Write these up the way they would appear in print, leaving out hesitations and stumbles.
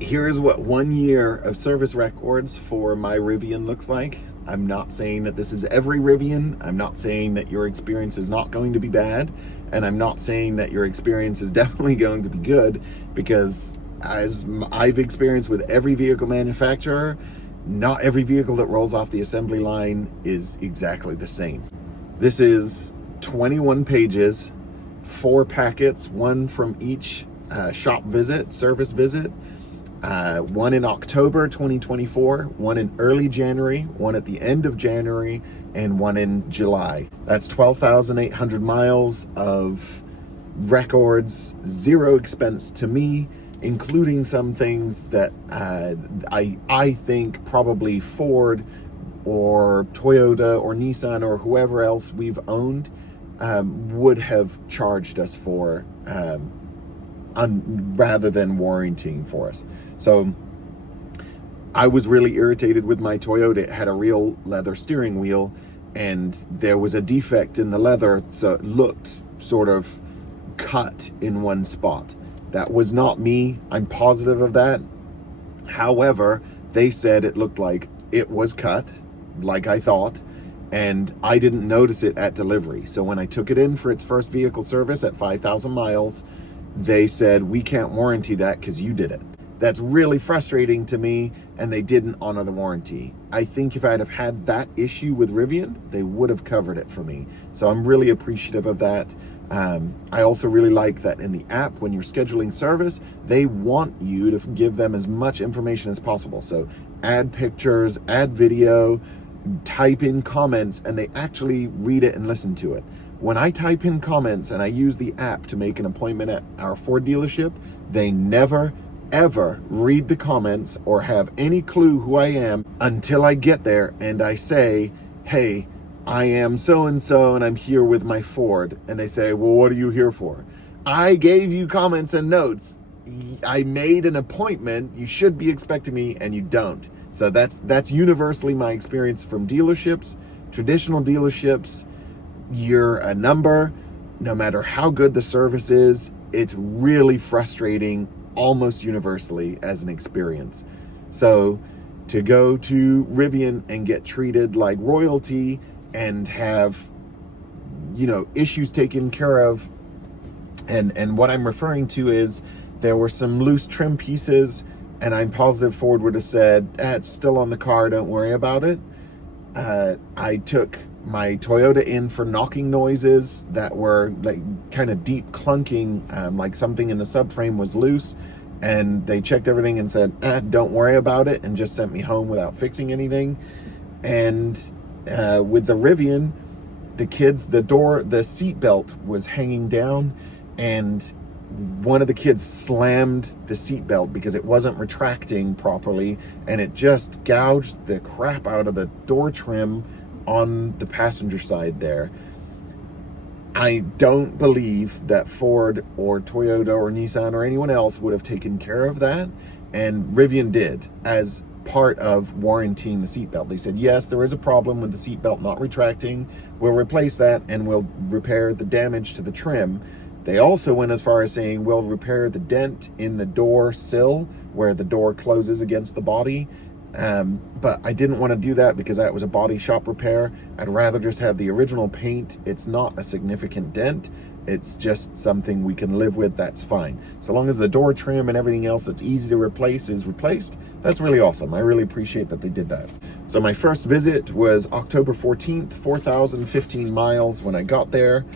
Here's what 1 year of service records for my Rivian looks like. I'm not saying that this is every Rivian. I'm not saying that your experience is not going to be bad. And I'm not saying that your experience is definitely going to be good, because as I've experienced with every vehicle manufacturer, not every vehicle that rolls off the assembly line is exactly the same. This is 21 pages, 4 packets, one from each shop visit, service visit. One in October 2024, one in early January, one at the end of January, and one in July. That's 12,800 miles of records, zero expense to me, including some things that I think probably Ford or Toyota or Nissan or whoever else we've owned would have charged us for rather than warrantying for us. So I was really irritated with my Toyota. It had a real leather steering wheel, and there was a defect in the leather, so it looked sort of cut in one spot. That was not me. I'm positive of that. However, they said it looked like it was cut, like I thought, and I didn't notice it at delivery. So when I took it in for its first vehicle service at 5,000 miles, they said, we can't warranty that because you did it. That's really frustrating to me, and they didn't honor the warranty. I think if I'd have had that issue with Rivian, they would have covered it for me. So I'm really appreciative of that. I also really like that in the app, when you're scheduling service, they want you to give them as much information as possible. So add pictures, add video, type in comments, and they actually read it and listen to it. When I type in comments and I use the app to make an appointment at our Ford dealership, they never, ever read the comments or have any clue who I am until I get there and I say, hey, I am so-and-so and I'm here with my Ford. And they say, well, what are you here for? I gave you comments and notes. I made an appointment. You should be expecting me, and you don't. So that's universally my experience from dealerships, traditional dealerships. You're a number, no matter how good the service is. It's really frustrating almost universally as an experience. So to go to Rivian and get treated like royalty and have, issues taken care of, and what I'm referring to is there were some loose trim pieces, and I'm positive Ford would have said, it's still on the car, don't worry about it. I took my Toyota in for knocking noises that were like kind of deep clunking, like something in the subframe was loose, and they checked everything and said, don't worry about it, and just sent me home without fixing anything. And with the Rivian, the seat belt was hanging down, and one of the kids slammed the seat belt because it wasn't retracting properly, and it just gouged the crap out of the door trim on the passenger side there. I don't believe that Ford or Toyota or Nissan or anyone else would have taken care of that, and Rivian did as part of warrantying the seatbelt. They said, yes, there is a problem with the seatbelt not retracting. We'll replace that, and we'll repair the damage to the trim. They also went as far as saying, we'll repair the dent in the door sill where the door closes against the body. But I didn't want to do that because that was a body shop repair. I'd rather just have the original paint. It's not a significant dent. It's just something we can live with. That's fine. So long as the door trim and everything else that's easy to replace is replaced, that's really awesome. I really appreciate that they did that. So my first visit was October 14th, 4,015 miles. When I got there,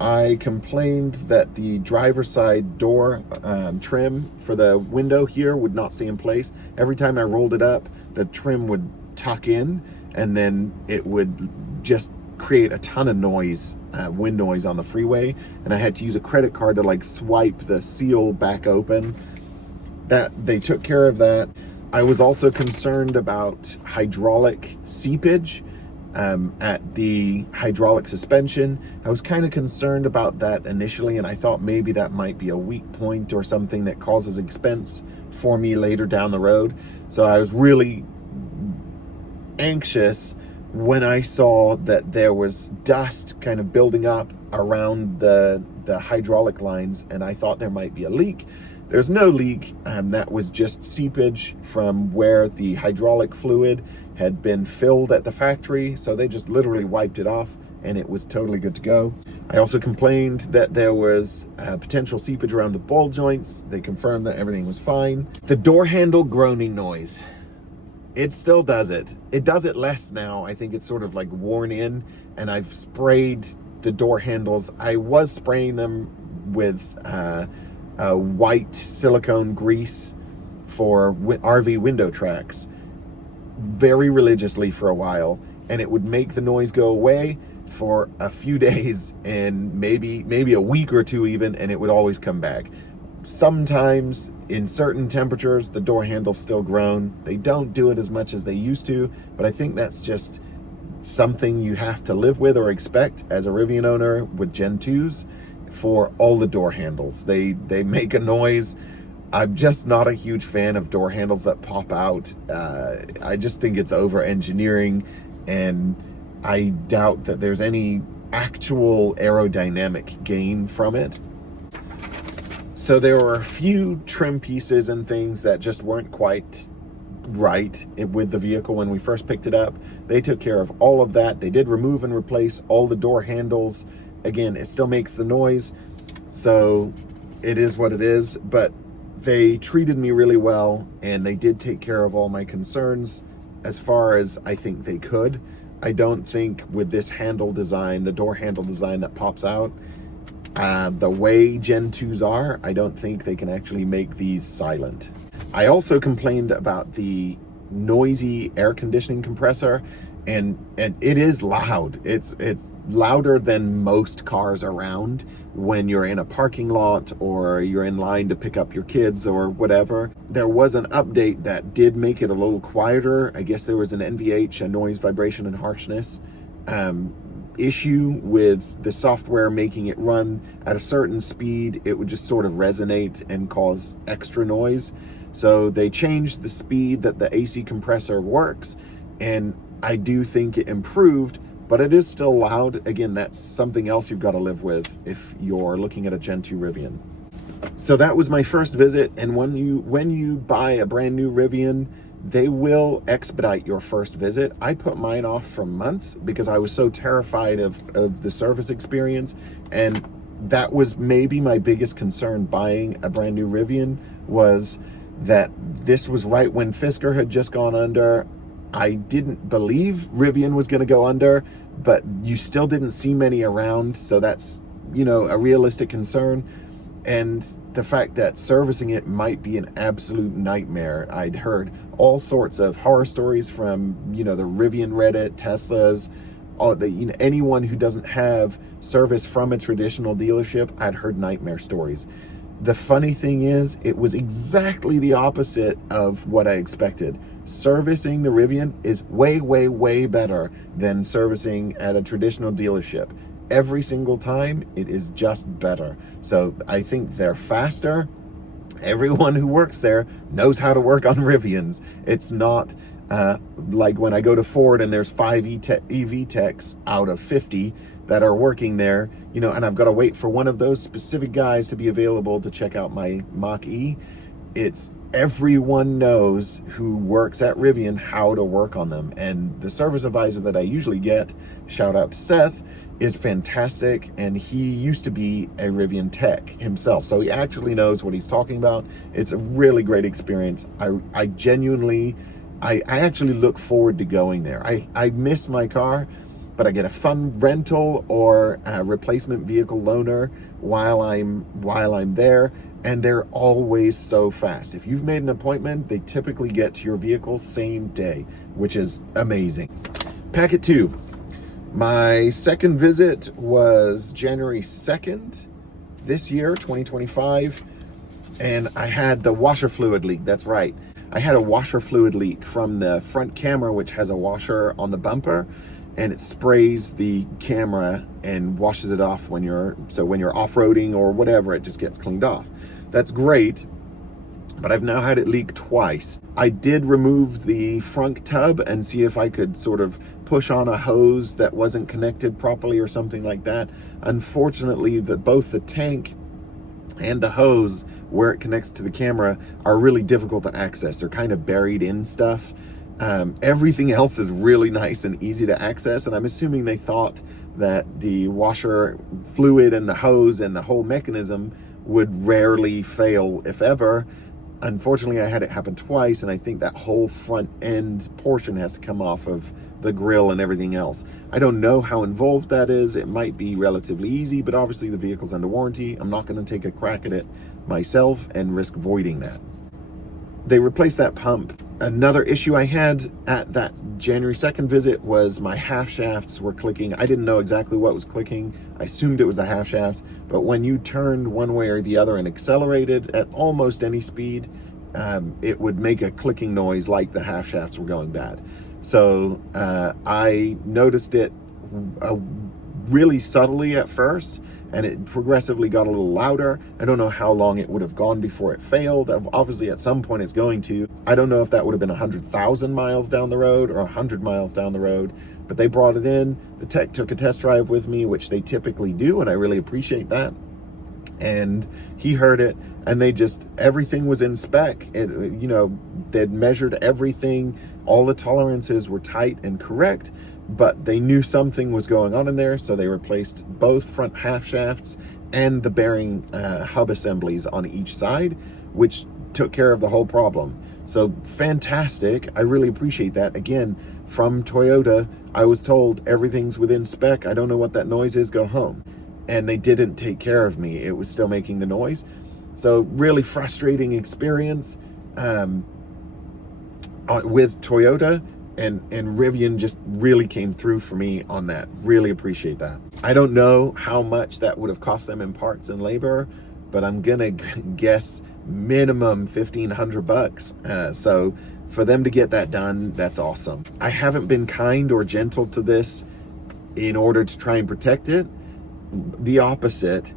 I complained that the driver's side door trim for the window here would not stay in place. Every time I rolled it up, the trim would tuck in, and then it would just create a ton of noise, wind noise on the freeway. And I had to use a credit card to like swipe the seal back open. That they took care of that. I was also concerned about hydraulic seepage at the hydraulic suspension. I was kind of concerned about that initially, and I thought maybe that might be a weak point or something that causes expense for me later down the road. So I was really anxious when I saw that there was dust kind of building up around the hydraulic lines, and I thought there might be a leak. there's no leak, and that was just seepage from where the hydraulic fluid had been filled at the factory. So they just literally wiped it off and it was totally good to go. I also complained that there was potential seepage around the ball joints. They confirmed that everything was fine. The door handle groaning noise, it still does it. It does it less now. I think it's sort of like worn in, and I've sprayed the door handles. I was spraying them with white silicone grease for RV window tracks very religiously for a while, and it would make the noise go away for a few days and maybe a week or two even, and it would always come back. Sometimes in certain temperatures the door handles still groan. They don't do it as much as they used to, but I think that's just something you have to live with or expect as a Rivian owner with Gen 2s for all the door handles. They make a noise. I'm just not a huge fan of door handles that pop out. I just think it's over engineering, and I doubt that there's any actual aerodynamic gain from it. So there were a few trim pieces and things that just weren't quite right with the vehicle when we first picked it up. They took care of all of that. They did remove and replace all the door handles. Again, it still makes the noise, so it is what it is, but they treated me really well, and they did take care of all my concerns as far as I think they could. I don't think with this handle design, the door handle design that pops out, the way Gen 2s are, I don't think they can actually make these silent. I also complained about the noisy air conditioning compressor, and it is loud. It's louder than most cars around when you're in a parking lot or you're in line to pick up your kids or whatever. There was an update that did make it a little quieter. I guess there was an NVH, a noise, vibration, and harshness issue with the software making it run at a certain speed. It would just sort of resonate and cause extra noise. So they changed the speed that the AC compressor works, and I do think it improved, but it is still loud. Again, that's something else you've got to live with if you're looking at a Gen 2 Rivian. So that was my first visit, and when you buy a brand new Rivian, they will expedite your first visit. I put mine off for months because I was so terrified of the service experience, and that was maybe my biggest concern buying a brand new Rivian, was that this was right when Fisker had just gone under. I didn't believe Rivian was going to go under, but you still didn't see many around, so that's, a realistic concern. And the fact that servicing it might be an absolute nightmare. I'd heard all sorts of horror stories from, the Rivian Reddit, Teslas, anyone who doesn't have service from a traditional dealership. I'd heard nightmare stories. The funny thing is, it was exactly the opposite of what I expected. Servicing the Rivian is way, way, way better than servicing at a traditional dealership. Every single time, it is just better. So I think they're faster. Everyone who works there knows how to work on Rivians. It's not like when I go to Ford and there's 5 EV techs out of 50 that are working there, and I've got to wait for one of those specific guys to be available to check out my Mach-E. It's everyone knows who works at Rivian how to work on them. And the service advisor that I usually get, shout out to Seth, is fantastic, and he used to be a Rivian tech himself, so he actually knows what he's talking about. It's a really great experience. I genuinely, I actually look forward to going there. I miss my car, but I get a fun rental or a replacement vehicle loaner while I'm there, and they're always so fast. If you've made an appointment, they typically get to your vehicle same day, which is amazing. Packet 2. My second visit was January 2nd this year, 2025, and I had the washer fluid leak. That's right. I had a washer fluid leak from the front camera, which has a washer on the bumper, and it sprays the camera and washes it off when you're off-roading or whatever. It just gets cleaned off. That's great, but I've now had it leak twice. I did remove the front tub and see if I could sort of push on a hose that wasn't connected properly or something like that. Unfortunately, both the tank and the hose where it connects to the camera are really difficult to access. They're kind of buried in stuff. Everything else is really nice and easy to access, and I'm assuming they thought that the washer fluid and the hose and the whole mechanism would rarely fail, if ever. Unfortunately, I had it happen twice, and I think that whole front end portion has to come off of the grill and everything else. I don't know how involved that is. It might be relatively easy, but obviously the vehicle's under warranty. I'm not going to take a crack at it myself and risk voiding that. They replaced that pump. Another issue I had at that January 2nd visit was my half shafts were clicking. I didn't know exactly what was clicking. I assumed it was the half shafts, but when you turned one way or the other and accelerated at almost any speed, it would make a clicking noise like the half shafts were going bad. So I noticed it really subtly at first, and it progressively got a little louder. I don't know how long it would have gone before it failed. Obviously, at some point it's going to. I don't know if that would have been 100,000 miles down the road or 100 miles down the road, but they brought it in. The tech took a test drive with me, which they typically do, and I really appreciate that. And he heard it, and everything was in spec. They'd measured everything. All the tolerances were tight and correct, but they knew something was going on in there, so they replaced both front half shafts and the bearing hub assemblies on each side, which took care of the whole problem. So fantastic. I really appreciate that. Again, from Toyota, I was told everything's within spec. I don't know what that noise is, go home. And they didn't take care of me. It was still making the noise. So really frustrating experience with Toyota. And Rivian just really came through for me on that. Really appreciate that. I don't know how much that would have cost them in parts and labor, but I'm gonna guess minimum $1,500. So for them to get that done, that's awesome. I haven't been kind or gentle to this in order to try and protect it. The opposite.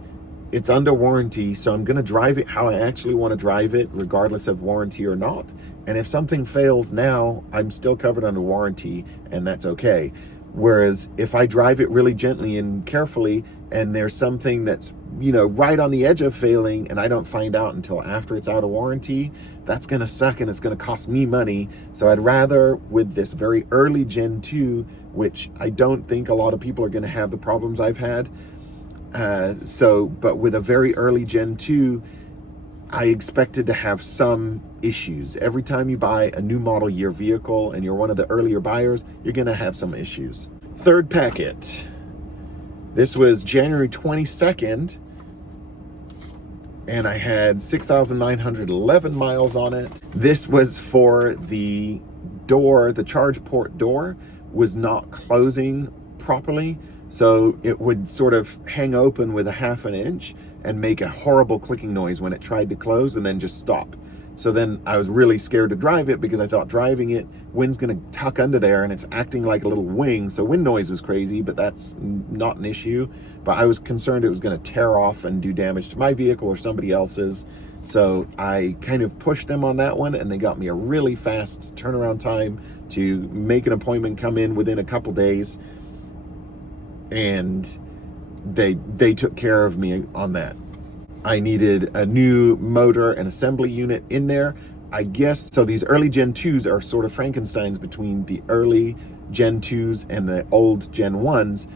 It's under warranty, so I'm gonna drive it how I actually want to drive it, regardless of warranty or not. And if something fails now, I'm still covered under warranty, and that's okay. Whereas if I drive it really gently and carefully, and there's something that's, right on the edge of failing, and I don't find out until after it's out of warranty, that's gonna suck, and it's gonna cost me money. So I'd rather, with this very early Gen 2, which I don't think a lot of people are gonna have the problems I've had, but with a very early Gen 2, I expected to have some issues. Every time you buy a new model year vehicle and you're one of the earlier buyers, you're gonna have some issues. Third packet. This was January 22nd, and I had 6,911 miles on it. This was for the door, the charge port door was not closing properly. So it would sort of hang open with a 1/2 inch and make a horrible clicking noise when it tried to close and then just stop. So then I was really scared to drive it because I thought driving it, wind's gonna tuck under there and it's acting like a little wing. So wind noise was crazy, but that's not an issue. But I was concerned it was gonna tear off and do damage to my vehicle or somebody else's. So I kind of pushed them on that one, and they got me a really fast turnaround time to make an appointment, come in within a couple days. And they took care of me on that. I needed a new motor and assembly unit in there. I guess, so these early Gen 2s are sort of Frankensteins between the early Gen 2s and the old Gen 1s,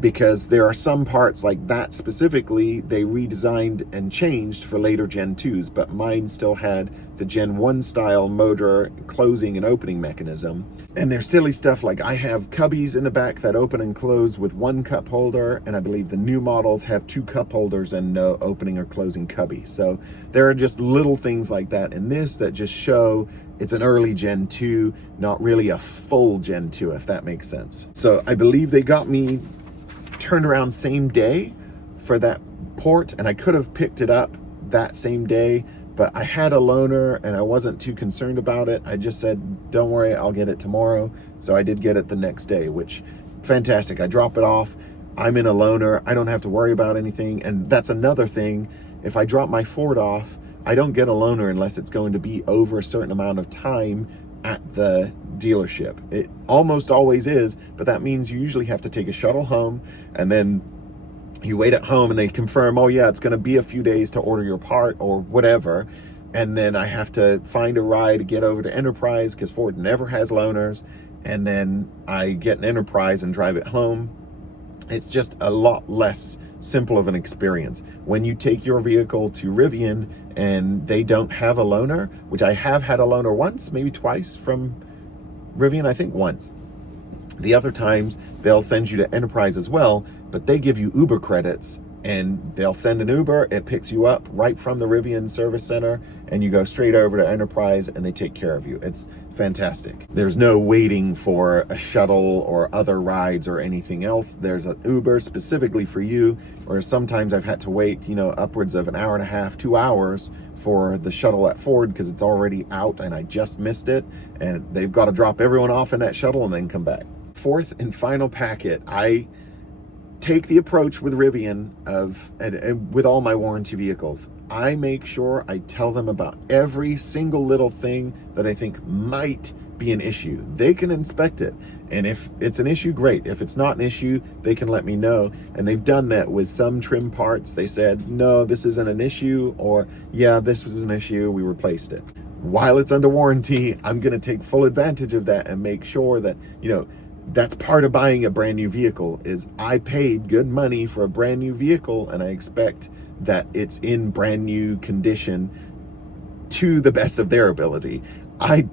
because there are some parts like that specifically they redesigned and changed for later Gen 2s, but mine still had the Gen 1 style motor closing and opening mechanism. And there's silly stuff like I have cubbies in the back that open and close with one cup holder, and I believe the new models have 2 cup holders and no opening or closing cubby. So there are just little things like that in this that just show it's an early Gen 2, not really a full Gen 2, if that makes sense. So I believe they got me turned around same day for that port, and I could have picked it up that same day, but I had a loaner and I wasn't too concerned about it. I just said, don't worry, I'll get it tomorrow. So I did get it the next day, which fantastic. I drop it off. I'm in a loaner. I don't have to worry about anything. And that's another thing. If I drop my Ford off, I don't get a loaner unless it's going to be over a certain amount of time at the dealership. It almost always is, but that means you usually have to take a shuttle home and then You wait at home and they confirm, oh yeah, it's going to be a few days to order your part or whatever. And then I have to find a ride to get over to Enterprise because Ford never has loaners. And then I get an Enterprise and drive it home. It's just a lot less simple of an experience. When you take your vehicle to Rivian and they don't have a loaner, which I have had a loaner once, maybe twice from Rivian, I think once. The other times they'll send you to Enterprise as well, but they give you Uber credits and they'll send an Uber, it picks you up right from the Rivian service center and you go straight over to Enterprise and they take care of you. It's fantastic. There's no waiting for a shuttle or other rides or anything else. There's an Uber specifically for you, or sometimes I've had to wait, upwards of an hour and a half, 2 hours for the shuttle at Ford because it's already out and I just missed it and they've got to drop everyone off in that shuttle and then come back. Fourth and final packet, I take the approach with Rivian and with all my warranty vehicles. I make sure I tell them about every single little thing that I think might be an issue. They can inspect it. And if it's an issue, great. If it's not an issue, they can let me know. And they've done that with some trim parts. They said, no, this isn't an issue, or yeah, this was an issue, we replaced it. While it's under warranty, I'm going to take full advantage of that and make sure that, that's part of buying a brand new vehicle is I paid good money for a brand new vehicle and I expect that it's in brand new condition to the best of their ability. I'm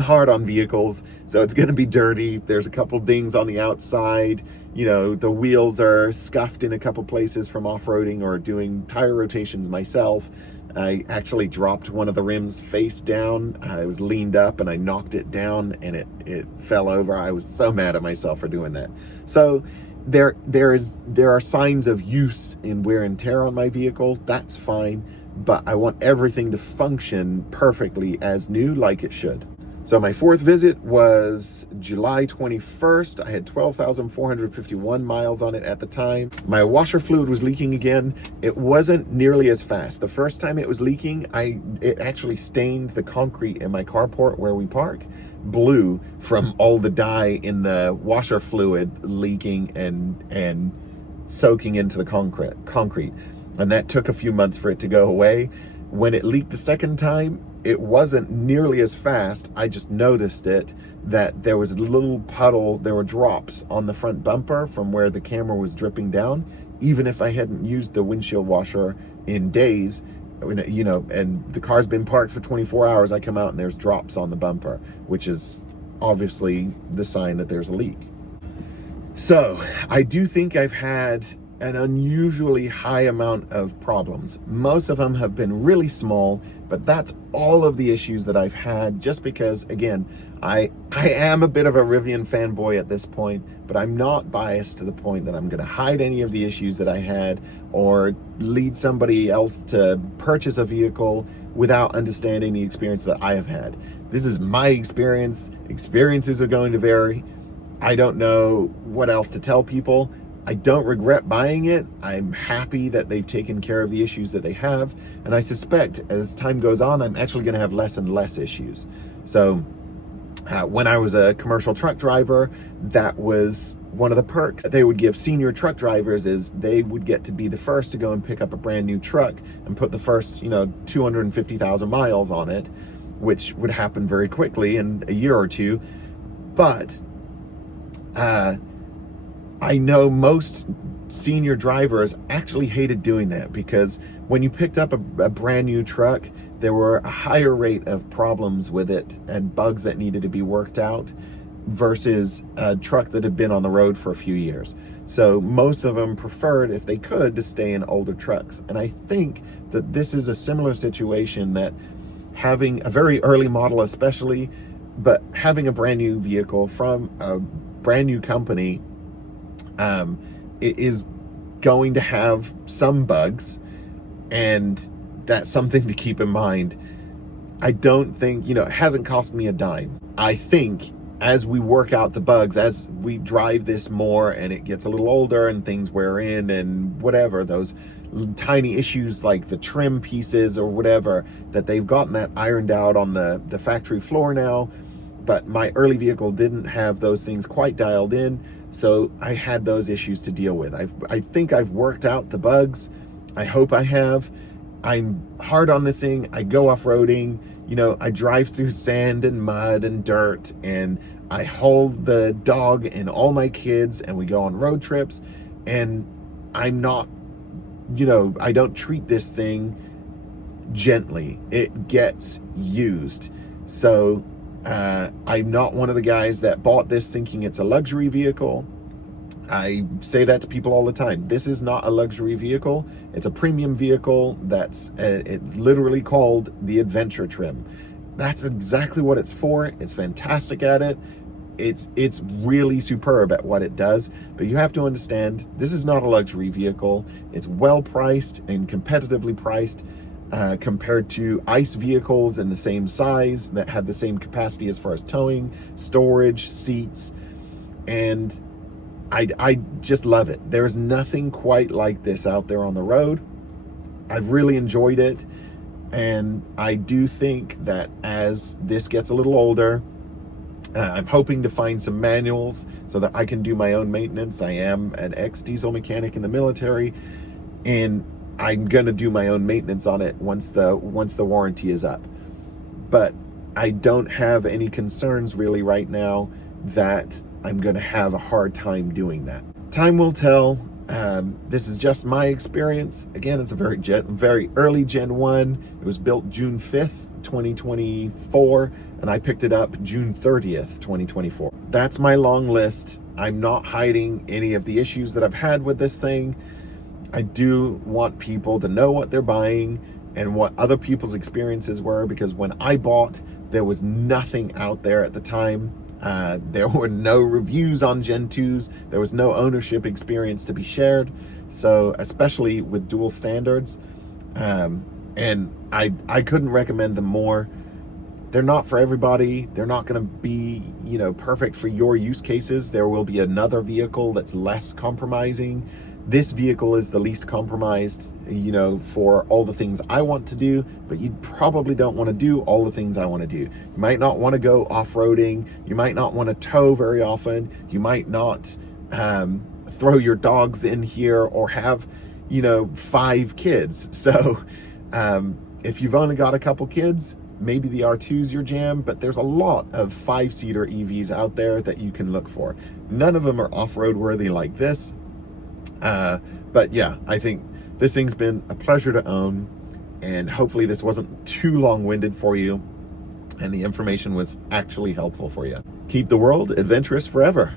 hard on vehicles, so it's going to be dirty. There's a couple dings on the outside. The wheels are scuffed in a couple places from off-roading or doing tire rotations myself. I actually dropped one of the rims face down. I was leaned up and I knocked it down and it fell over. I was so mad at myself for doing that. So there are signs of use in wear and tear on my vehicle. That's fine, but I want everything to function perfectly as new, like it should. So my fourth visit was July 21st. I had 12,451 miles on it at the time. My washer fluid was leaking again. It wasn't nearly as fast. The first time it was leaking, it actually stained the concrete in my carport where we park blue from all the dye in the washer fluid leaking and soaking into the concrete. And that took a few months for it to go away. When it leaked the second time, it wasn't nearly as fast. I just noticed that there was a little puddle, there were drops on the front bumper from where the camera was dripping down. Even if I hadn't used the windshield washer in days, and the car's been parked for 24 hours, I come out and there's drops on the bumper, which is obviously the sign that there's a leak. So I do think I've had an unusually high amount of problems. Most of them have been really small, but that's all of the issues that I've had just because, again, I am a bit of a Rivian fanboy at this point, but I'm not biased to the point that I'm going to hide any of the issues that I had or lead somebody else to purchase a vehicle without understanding the experience that I have had. This is my experience. Experiences are going to vary. I don't know what else to tell people. I don't regret buying it. I'm happy that they've taken care of the issues that they have. And I suspect as time goes on, I'm actually going to have less and less issues. So when I was a commercial truck driver, that was one of the perks that they would give senior truck drivers is they would get to be the first to go and pick up a brand new truck and put the first, 250,000 miles on it, which would happen very quickly in a year or two. But I know most senior drivers actually hated doing that because when you picked up a brand new truck, there were a higher rate of problems with it and bugs that needed to be worked out versus a truck that had been on the road for a few years. So most of them preferred, if they could, to stay in older trucks. And I think that this is a similar situation, that having a very early model especially, but having a brand new vehicle from a brand new company, it is going to have some bugs, and that's something to keep in mind. I don't think, it hasn't cost me a dime. I think as we work out the bugs, as we drive this more and it gets a little older and things wear in and whatever, those tiny issues like the trim pieces or whatever, that they've gotten that ironed out on the factory floor now. But my early vehicle didn't have those things quite dialed in. So I had those issues to deal with. I think I've worked out the bugs. I hope I have. I'm hard on this thing. I go off-roading, you know, I drive through sand and mud and dirt, and I hold the dog and all my kids, and we go on road trips, and I'm not, you know, I don't treat this thing gently. It gets used. So I'm not one of the guys that bought this thinking it's a luxury vehicle. I say that to people all the time. This is not a luxury vehicle. It's a premium vehicle that's literally called the Adventure Trim. That's exactly what it's for. It's fantastic at it. It's really superb at what it does. But you have to understand, this is not a luxury vehicle. It's well priced and competitively priced compared to ICE vehicles in the same size that have the same capacity as far as towing, storage, seats, and I just love it. There's nothing quite like this out there on the road. I've really enjoyed it, and I do think that as this gets a little older, I'm hoping to find some manuals so that I can do my own maintenance. I am an ex-diesel mechanic in the military, and I'm gonna do my own maintenance on it once the warranty is up. But I don't have any concerns really right now that I'm gonna have a hard time doing that. Time will tell. This is just my experience. Again, it's a very early Gen 1. It was built June 5th, 2024, and I picked it up June 30th, 2024. That's my long list. I'm not hiding any of the issues that I've had with this thing. I do want people to know what they're buying and what other people's experiences were, because when I bought, there was nothing out there at the time. There were no reviews on Gen 2s. There was no ownership experience to be shared. So especially with dual standards, and I couldn't recommend them more. They're not for everybody. They're not going to be, you know, perfect for your use cases. There will be another vehicle that's less compromising. This vehicle is the least compromised, you know, for all the things I want to do, but you probably don't want to do all the things I want to do. You might not want to go off-roading. You might not want to tow very often. You might not throw your dogs in here or have, you know, 5 kids. So if you've only got a couple kids, maybe the R2's your jam, but there's a lot of 5-seater EVs out there that you can look for. None of them are off-road worthy like this. But yeah, I think this thing's been a pleasure to own, and hopefully this wasn't too long-winded for you and the information was actually helpful for you. Keep the world adventurous forever.